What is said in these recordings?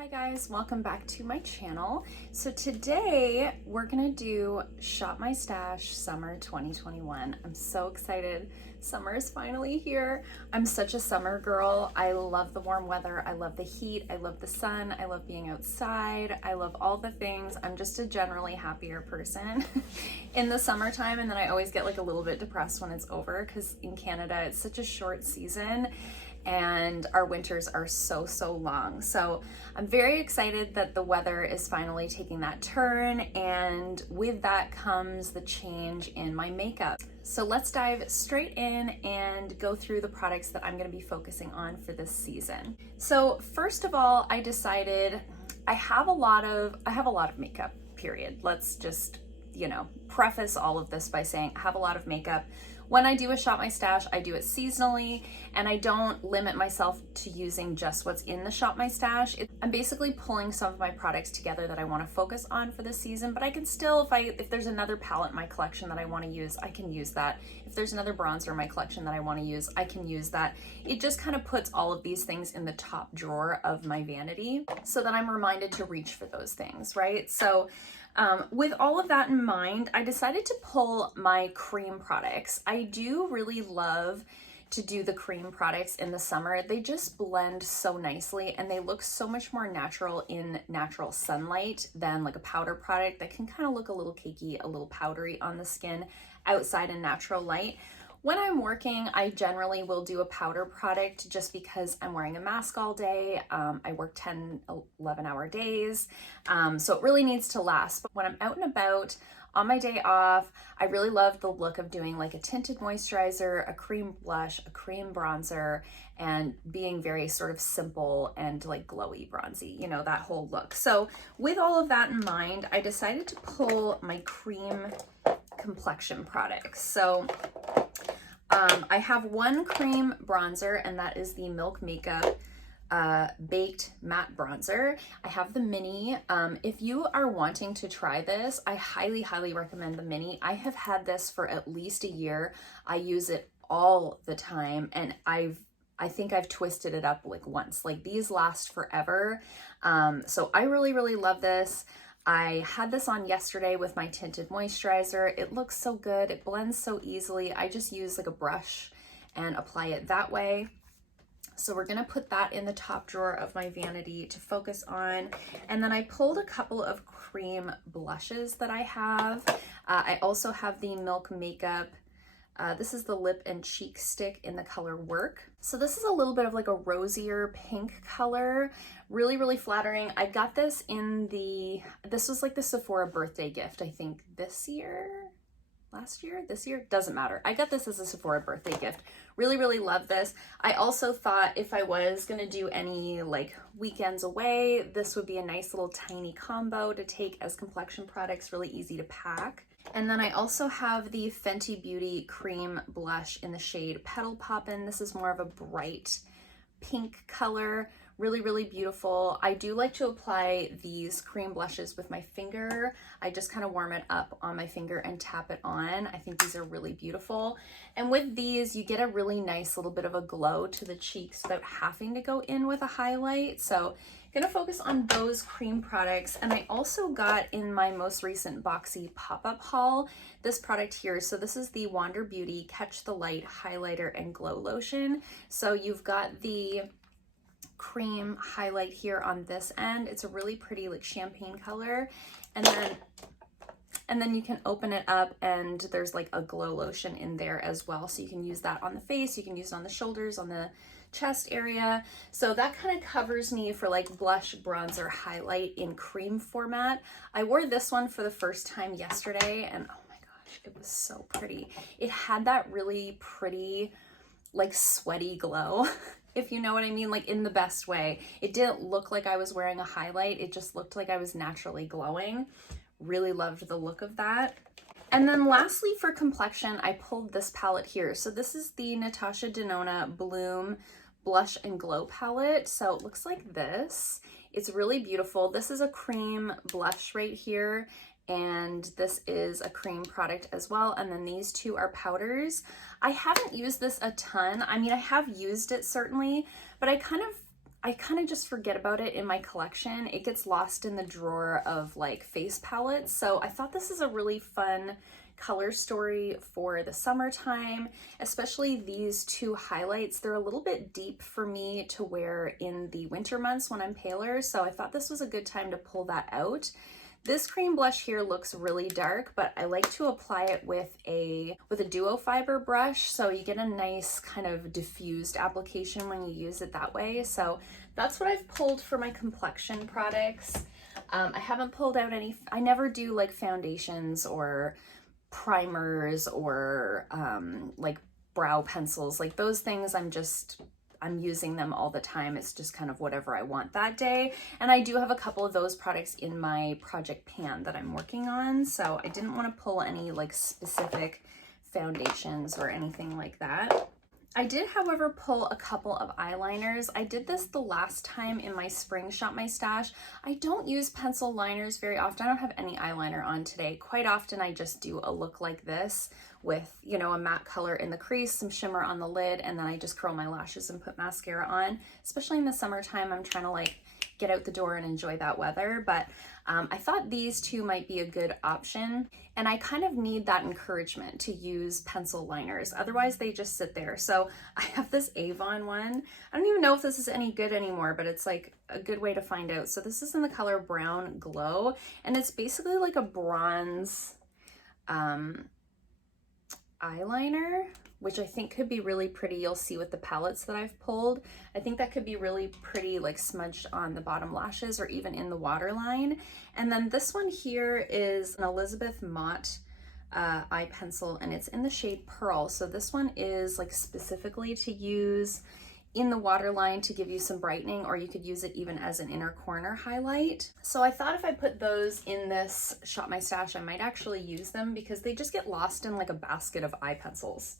Hi guys, welcome back to my channel. So today we're gonna do Shop My Stash Summer 2021. I'm so excited. Summer is finally here. I'm such a summer girl. I love the warm weather. I love the heat. I love the sun. I love being outside. I love all the things. I'm just a generally happier person in the summertime, and then I always get like a little bit depressed when it's over because in Canada it's such a short season and our winters are so long. So I'm very excited that the weather is finally taking that turn, and with that comes the change in my makeup. So let's dive straight in and go through the products that I'm going to be focusing on for this season. So first of all, I decided I have a lot of makeup, period. Let's just, preface all of this by saying I have a lot of makeup. When I do a Shop My Stash, I do it seasonally, and I don't limit myself to using just what's in the Shop My Stash. I'm basically pulling some of my products together that I want to focus on for this season, but I can still, if there's another palette in my collection that I want to use, I can use that. If there's another bronzer in my collection that I want to use, I can use that. It just kind of puts all of these things in the top drawer of my vanity so that I'm reminded to reach for those things, right? So with all of that in mind, I decided to pull my cream products. I do really love to do the cream products in the summer. They just blend so nicely and they look so much more natural in natural sunlight than like a powder product that can kind of look a little cakey, a little powdery on the skin outside in natural light. When I'm working, I generally will do a powder product just because I'm wearing a mask all day. I work 10, 11-hour days, so it really needs to last. But when I'm out and about on my day off, I really love the look of doing like a tinted moisturizer, a cream blush, a cream bronzer, and being very sort of simple and like glowy bronzy, that whole look. So with all of that in mind, I decided to pull my cream complexion products. So I have one cream bronzer, and that is the Milk Makeup Baked Matte Bronzer. I have the mini. If you are wanting to try this, I highly recommend the mini. I have had this for at least a year. I use it all the time, and I think I've twisted it up like once. Like, these last forever. So I really love this. I had this on yesterday with my tinted moisturizer. It looks so good. It blends so easily. I just use like a brush and apply it that way. So we're gonna put that in the top drawer of my vanity to focus on. And then I pulled a couple of cream blushes that I have. I also have the Milk Makeup. This is the lip and cheek stick in the color Werk. So this is a little bit of like a rosier pink color, really flattering. I got this this was like the Sephora birthday gift, I think this year, doesn't matter. I got this as a Sephora birthday gift. Really love this. I also thought if I was gonna do any like weekends away, this would be a nice little tiny combo to take as complexion products, really easy to pack. And then I also have the Fenty Beauty Cream Blush in the shade Petal Poppin. This is more of a bright pink color, really beautiful. I do like to apply these cream blushes with my finger. I just kind of warm it up on my finger and tap it on. I think these are really beautiful. And with these, you get a really nice little bit of a glow to the cheeks without having to go in with a highlight. So gonna focus on those cream products. And I also got in my most recent Boxy pop-up haul this product here. So this is the Wander Beauty Catch the Light Highlighter and Glow Lotion. So you've got the cream highlight here on this end. It's a really pretty like champagne color. And then you can open it up and there's like a glow lotion in there as well. So you can use that on the face, you can use it on the shoulders, on the chest area. So that kind of covers me for like blush, bronzer, highlight in cream format. I wore this one for the first time yesterday, and oh my gosh, it was so pretty. It had that really pretty like sweaty glow, if you know what I mean, like in the best way. It didn't look like I was wearing a highlight. It just looked like I was naturally glowing. Really loved the look of that. And then lastly, for complexion, I pulled this palette here. So this is the Natasha Denona Bloom Blush and Glow palette. So it looks like this. It's really beautiful. This is a cream blush right here, and this is a cream product as well. And then these two are powders. I haven't used this a ton. I mean, I have used it certainly, but I kind of I kind of just forget about it in my collection. It gets lost in the drawer of like face palettes. So I thought this is a really fun color story for the summertime, especially these two highlights. They're a little bit deep for me to wear in the winter months when I'm paler. So I thought this was a good time to pull that out. This cream blush here looks really dark, but I like to apply it with a duo fiber brush, so you get a nice kind of diffused application when you use it that way. So that's what I've pulled for my complexion products. I haven't pulled out any, I never do like foundations or primers or like brow pencils, like those things. I'm using them all the time. It's just kind of whatever I want that day. And I do have a couple of those products in my project pan that I'm working on. So I didn't want to pull any like specific foundations or anything like that. I did, however, pull a couple of eyeliners. I did this the last time in my spring Shop My Stash. I don't use pencil liners very often. I don't have any eyeliner on today. Quite often I just do a look like this with, you know, a matte color in the crease, some shimmer on the lid, and then I just curl my lashes and put mascara on. Especially in the summertime, I'm trying to like get out the door and enjoy that weather, but I thought these two might be a good option, and I kind of need that encouragement to use pencil liners, otherwise they just sit there. So I have this Avon one. I don't even know if this is any good anymore, but it's like a good way to find out. So this is in the color Brown Glow, and it's basically like a bronze eyeliner, which I think could be really pretty. You'll see with the palettes that I've pulled. I think that could be really pretty, like smudged on the bottom lashes or even in the waterline. And then this one here is an Elizabeth Mott eye pencil, and it's in the shade Pearl. So this one is like specifically to use in the waterline to give you some brightening, or you could use it even as an inner corner highlight. So I thought if I put those in this Shop My Stash, I might actually use them because they just get lost in like a basket of eye pencils.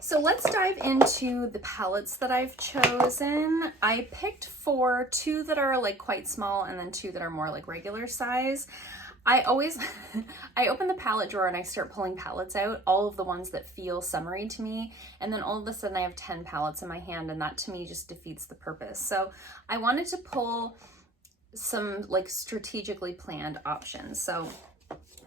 So let's dive into the palettes that I've chosen. I picked two that are like quite small and then two that are more like regular size. I open the palette drawer and I start pulling palettes out, all of the ones that feel summery to me, and then all of a sudden I have 10 palettes in my hand, and that to me just defeats the purpose. So I wanted to pull some like strategically planned options. So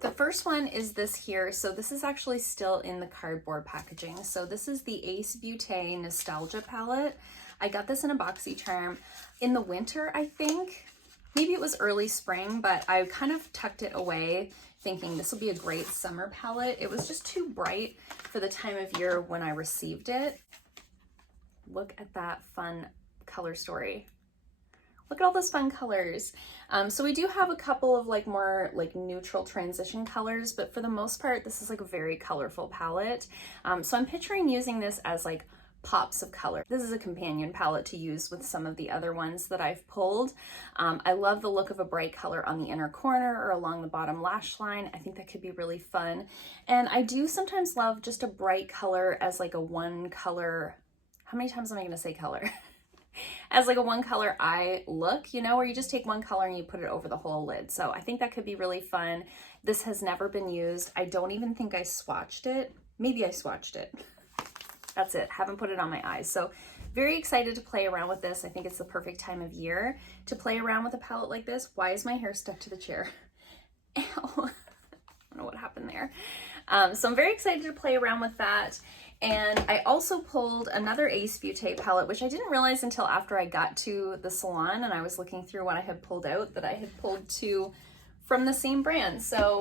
the first one is this here. So this is actually still in the cardboard packaging. So this is the Ace Beaute Nostalgia palette. I got this in a boxy charm in the winter, I think. Maybe it was early spring, but I kind of tucked it away thinking this will be a great summer palette. It was just too bright for the time of year when I received it. Look at that fun color story. Look at all those fun colors. So we do have a couple of like more like neutral transition colors, but for the most part, this is like a very colorful palette. So I'm picturing using this as like pops of color. This is a companion palette to use with some of the other ones that I've pulled. I love the look of a bright color on the inner corner or along the bottom lash line. I think that could be really fun. And I do sometimes love just a bright color as like a one color, how many times am I going to say color? As like a one color eye look, you know, where you just take one color and you put it over the whole lid. So I think that could be really fun. This has never been used. I don't even think I swatched it. Maybe I swatched it. That's it. Haven't put it on my eyes. So very excited to play around with this. I think it's the perfect time of year to play around with a palette like this. Why is my hair stuck to the chair? Ow. I don't know what happened there. So I'm very excited to play around with that. And I also pulled another Ace Beaute palette, which I didn't realize until after I got to the salon and I was looking through what I had pulled out, that I had pulled two from the same brand. So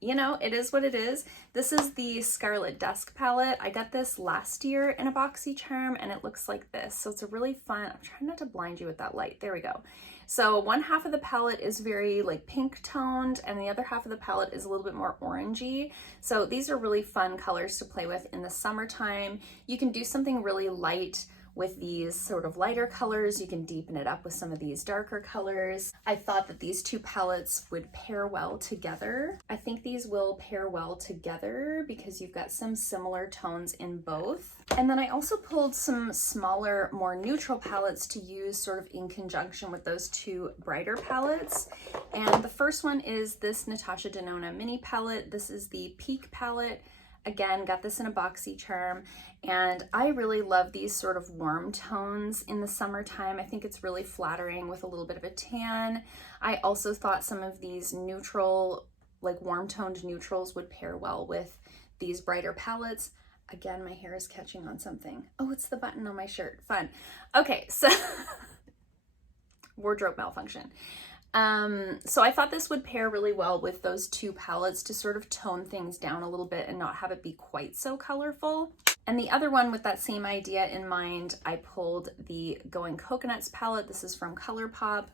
you know, it is what it is. This is the Scarlet Dusk palette. I got this last year in a boxy charm and it looks like this. So it's a really fun, I'm trying not to blind you with that light. There we go. So one half of the palette is very like pink toned and the other half of the palette is a little bit more orangey. So these are really fun colors to play with in the summertime. You can do something really light with these sort of lighter colors. You can deepen it up with some of these darker colors. I thought that these two palettes would pair well together. I think these will pair well together because you've got some similar tones in both. And then I also pulled some smaller, more neutral palettes to use sort of in conjunction with those two brighter palettes. And the first one is this Natasha Denona mini palette. This is the Peak palette. Again, got this in a BoxyCharm, and I really love these sort of warm tones in the summertime. I think it's really flattering with a little bit of a tan. I also thought some of these neutral, like warm toned neutrals would pair well with these brighter palettes. Again, my hair is catching on something. Oh, it's the button on my shirt. Fun. Okay, so wardrobe malfunction. So I thought this would pair really well with those two palettes to sort of tone things down a little bit and not have it be quite so colorful. And the other one with that same idea in mind, I pulled the Going Coconuts palette. This is from Colourpop.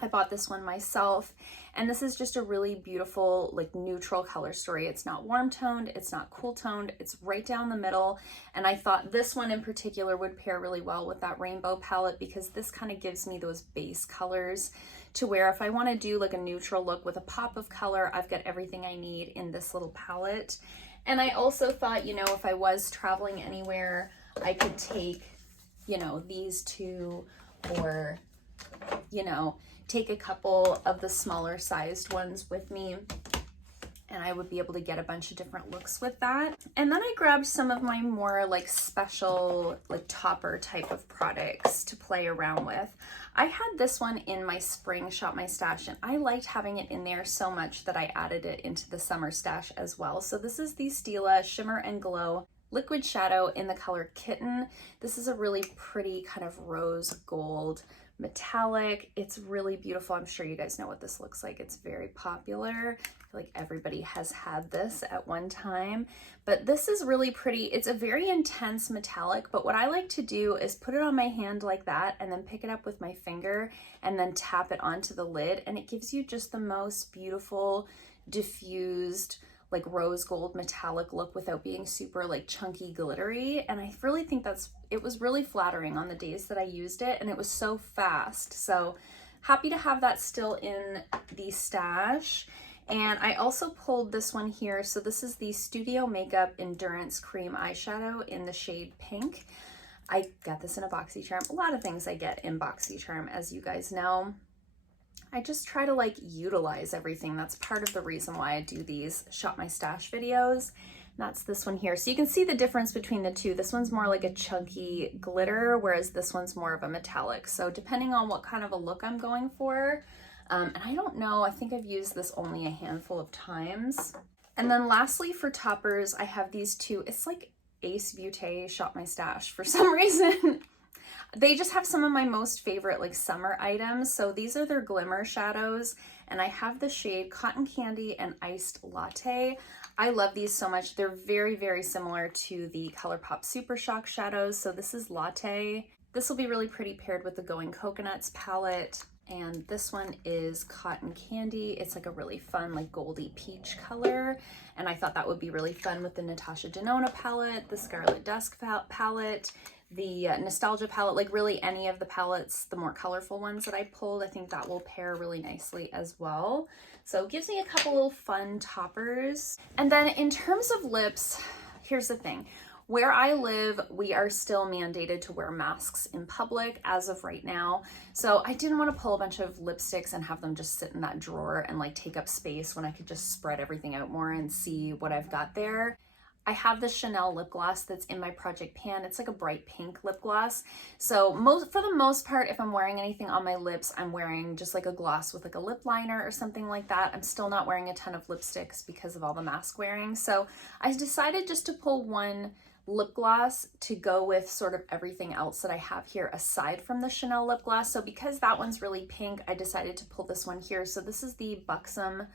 I bought this one myself, and this is just a really beautiful, like neutral color story. It's not warm toned, it's not cool toned, it's right down the middle. And I thought this one in particular would pair really well with that rainbow palette because this kind of gives me those base colors to where if I want to do like a neutral look with a pop of color, I've got everything I need in this little palette. And I also thought, you know, if I was traveling anywhere, I could take, you know, these two, or, you know, take a couple of the smaller sized ones with me, and I would be able to get a bunch of different looks with that. And then I grabbed some of my more like special, like topper type of products to play around with. I had this one in my spring Shop My Stash, and I liked having it in there so much that I added it into the summer stash as well. So this is the Stila Shimmer and Glow Liquid Shadow in the color Kitten. This is a really pretty kind of rose gold metallic. It's really beautiful. I'm sure you guys know what this looks like. It's very popular. I feel like everybody has had this at one time, but this is really pretty. It's a very intense metallic, but what I like to do is put it on my hand like that and then pick it up with my finger and then tap it onto the lid, and it gives you just the most beautiful diffused like rose gold metallic look without being super like chunky glittery. And I really think it was really flattering on the days that I used it, and it was so fast. So happy to have that still in the stash. And I also pulled this one here. So this is the Studio Makeup Endurance Cream Eyeshadow in the shade Pink. I got this in a BoxyCharm. A lot of things I get in BoxyCharm, as you guys know. I just try to like utilize everything. That's part of the reason why I do these Shop My Stash videos. And that's this one here. So you can see the difference between the two. This one's more like a chunky glitter, whereas this one's more of a metallic. So depending on what kind of a look I'm going for, and I don't know, I think I've used this only a handful of times. And then lastly for toppers, I have these two. It's like Ace Beaute Shop My Stash for some reason. They just have some of my most favorite like summer items. So these are their Glimmer shadows, and I have the shade Cotton Candy and Iced Latte. I love these so much. They're very, very similar to the Colourpop Super Shock shadows. So this is Latte. This will be really pretty paired with the Going Coconuts palette. And this one is Cotton Candy. It's like a really fun, like goldy peach color. And I thought that would be really fun with the Natasha Denona palette, the Scarlet Dusk palette, the Nostalgia palette, like really any of the palettes, the more colorful ones that I pulled. I think that will pair really nicely as well. So it gives me a couple little fun toppers. And then in terms of lips, here's the thing. Where I live, we are still mandated to wear masks in public as of right now. So I didn't want to pull a bunch of lipsticks and have them just sit in that drawer and like take up space when I could just spread everything out more and see what I've got there. I have the Chanel lip gloss that's in my project pan. It's like a bright pink lip gloss. So for the most part, if I'm wearing anything on my lips, I'm wearing just like a gloss with like a lip liner or something like that. I'm still not wearing a ton of lipsticks because of all the mask wearing. So I decided just to pull one lip gloss to go with sort of everything else that I have here aside from the Chanel lip gloss. So because that one's really pink, I decided to pull this one here. So this is the Buxom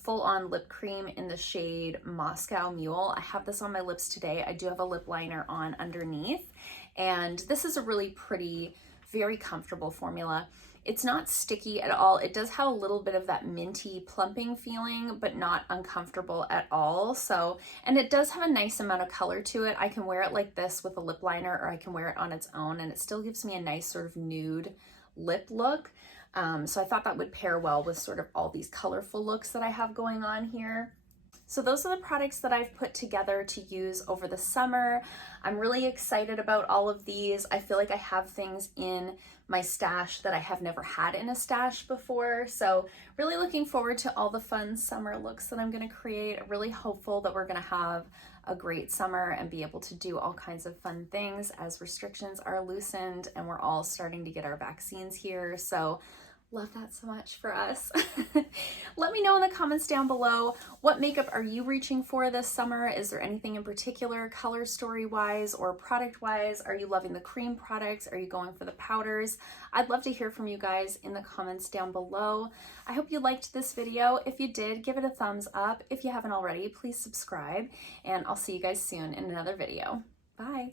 full-on lip cream in the shade Moscow Mule. I have this on my lips today. I do have a lip liner on underneath, and this is a really pretty, very comfortable formula. It's not sticky at all. It does have a little bit of that minty plumping feeling, but not uncomfortable at all. So, and it does have a nice amount of color to it. I can wear it like this with a lip liner, or I can wear it on its own, and it still gives me a nice sort of nude lip look. So I thought that would pair well with sort of all these colorful looks that I have going on here. So those are the products that I've put together to use over the summer. I'm really excited about all of these. I feel like I have things in my stash that I have never had in a stash before. So really looking forward to all the fun summer looks that I'm gonna create. I'm really hopeful that we're gonna have a great summer and be able to do all kinds of fun things as restrictions are loosened and we're all starting to get our vaccines here. So love that so much for us. Let me know in the comments down below, what makeup are you reaching for this summer? Is there anything in particular, color story wise or product wise? Are you loving the cream products? Are you going for the powders? I'd love to hear from you guys in the comments down below. I hope you liked this video. If you did, give it a thumbs up. If you haven't already, please subscribe, and I'll see you guys soon in another video. Bye.